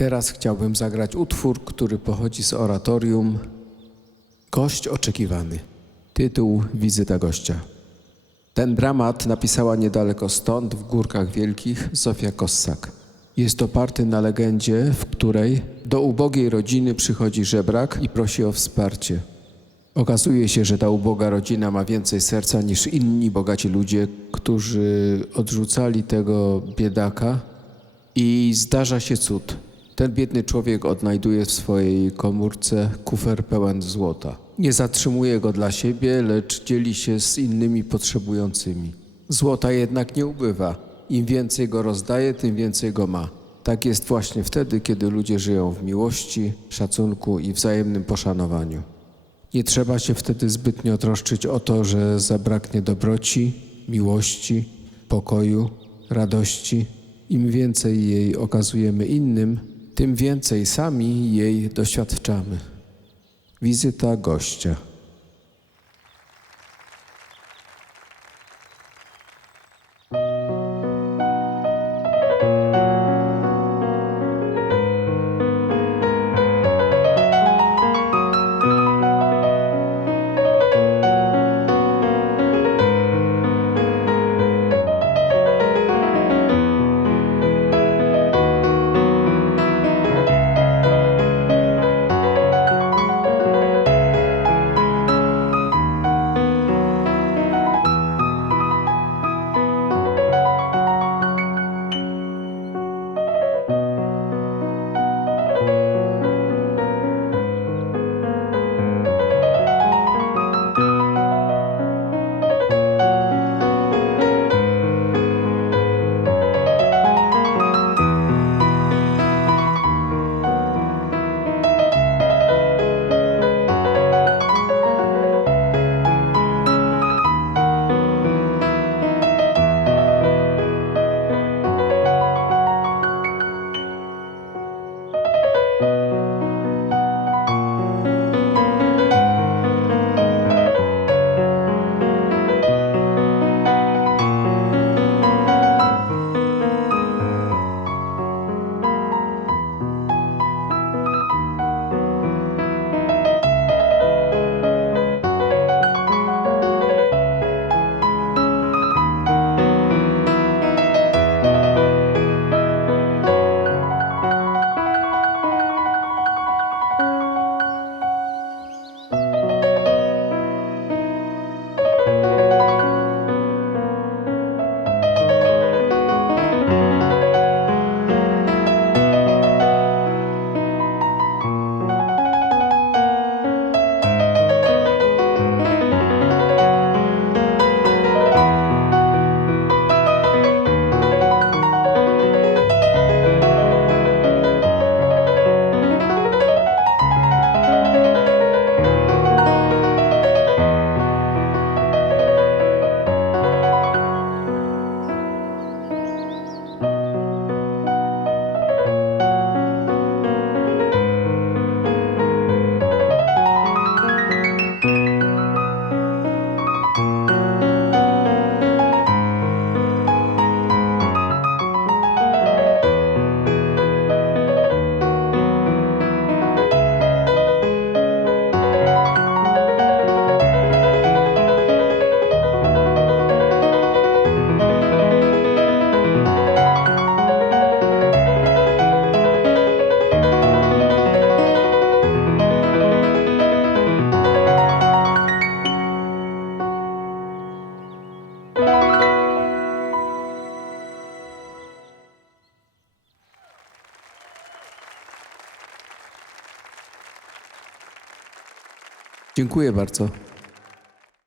Teraz chciałbym zagrać utwór, który pochodzi z oratorium Gość oczekiwany. Tytuł Wizyta gościa. Ten dramat napisała niedaleko stąd, w Górkach Wielkich, Zofia Kossak. Jest oparty na legendzie, w której do ubogiej rodziny przychodzi żebrak i prosi o wsparcie. Okazuje się, że ta uboga rodzina ma więcej serca niż inni bogaci ludzie, którzy odrzucali tego biedaka i zdarza się cud. Ten biedny człowiek odnajduje w swojej komórce kufer pełen złota. Nie zatrzymuje go dla siebie, lecz dzieli się z innymi potrzebującymi. Złota jednak nie ubywa. Im więcej go rozdaje, tym więcej go ma. Tak jest właśnie wtedy, kiedy ludzie żyją w miłości, szacunku i wzajemnym poszanowaniu. Nie trzeba się wtedy zbytnio troszczyć o to, że zabraknie dobroci, miłości, pokoju, radości. Im więcej jej okazujemy innym, tym więcej sami jej doświadczamy. Wizyta gościa. Dziękuję bardzo.